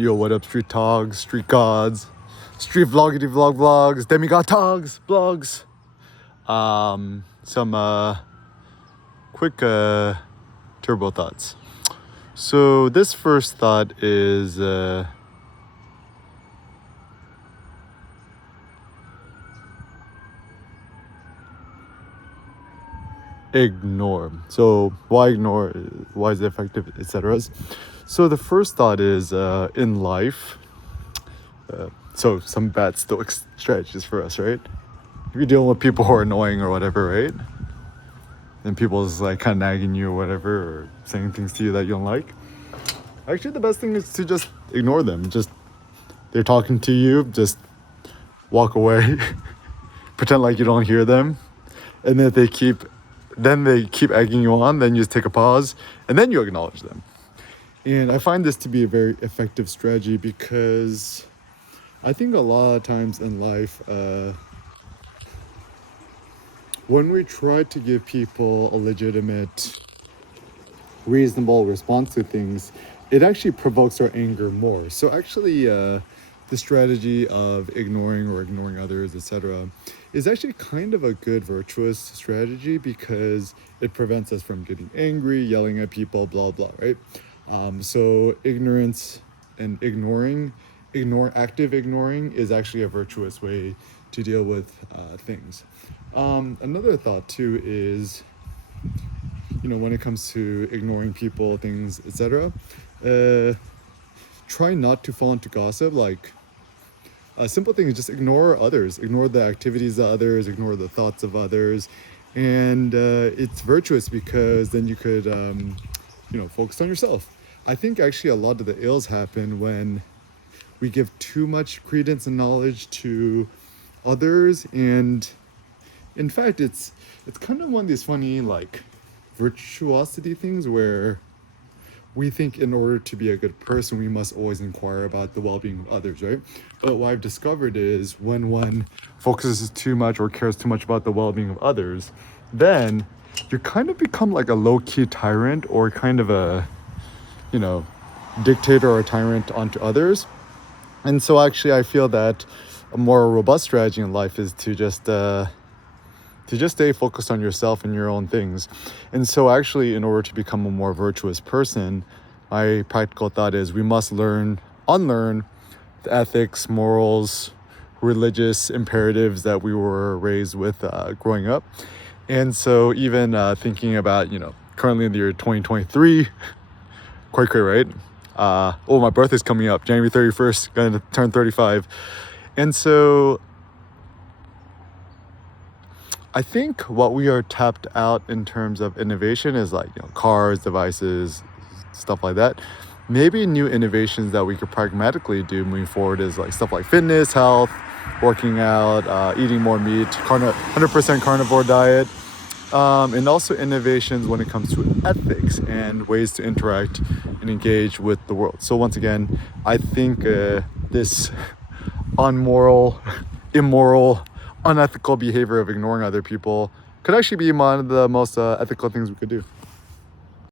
Yo, what up, street togs, street gods, street vloggity vlogs, demigod togs, blogs. Some quick turbo thoughts. So this first thought is ignore. So why ignore? Why is it effective, etc. So the first thought is in life. So some bad stoic strategies for us, right? If you're dealing with people who are annoying or whatever, right? And people's like kind of nagging you or whatever, or saying things to you that you don't like. Actually, the best thing is to just ignore them. Just they're talking to you, just walk away, pretend like you don't hear them, and then they keep egging you on. Then you just take a pause, and then you acknowledge them. And I find this to be a very effective strategy because I think a lot of times in life, when we try to give people a legitimate, reasonable response to things, it actually provokes our anger more. So actually, the strategy of ignoring others, etc., is actually kind of a good virtuous strategy because it prevents us from getting angry, yelling at people, blah, blah, right? So ignorance and active ignoring is actually a virtuous way to deal with things. Another thought too is, when it comes to ignoring people, things, etc., try not to fall into gossip. Like a simple thing is just ignore others, ignore the activities of others, ignore the thoughts of others, and it's virtuous because then you could, focus on yourself. I think actually a lot of the ills happen when we give too much credence and knowledge to others, and in fact it's kind of one of these funny like virtuosity things where we think in order to be a good person we must always inquire about the well-being of others, right? But what I've discovered is when one focuses too much or cares too much about the well-being of others, then you kind of become like a low-key tyrant or kind of a dictator or a tyrant onto others. And so actually I feel that a more robust strategy in life is to just stay focused on yourself and your own things. And so actually, in order to become a more virtuous person, my practical thought is we must unlearn the ethics, morals, religious imperatives that we were raised with growing up. And so even thinking about, currently in the year 2023, quite great, right? My birthday's coming up, January 31st, going to turn 35. And so I think what we are tapped out in terms of innovation is like, cars, devices, stuff like that. Maybe new innovations that we could pragmatically do moving forward is like stuff like fitness, health, working out, eating more meat, 100% carnivore diet, and also innovations when it comes to ethics and ways to interact and engage with the world. So once again, I think this immoral, unethical behavior of ignoring other people could actually be one of the most ethical things we could do.